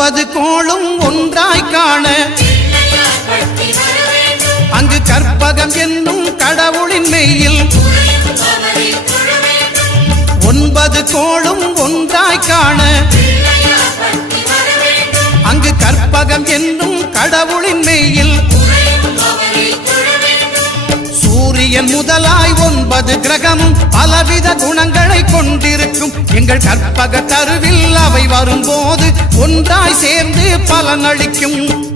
9 கோளும் ஒன்றாய் காண அங்கு கற்பகம் என்னும் கடவுளின் மெய்யில் 9 கோளும் ஒன்றாய் காண அங்கு கற்பகம் என்னும் கடவுளின் மெய்யில் சூரியன் முதலாய் 9 கிரகமும் பலவித குணங்களை கொண்டிருக்கும் எங்கள் கற்பக தருவில் அவை வரும்போது ஒன்றாய் சேர்ந்து பலனளிக்கும்.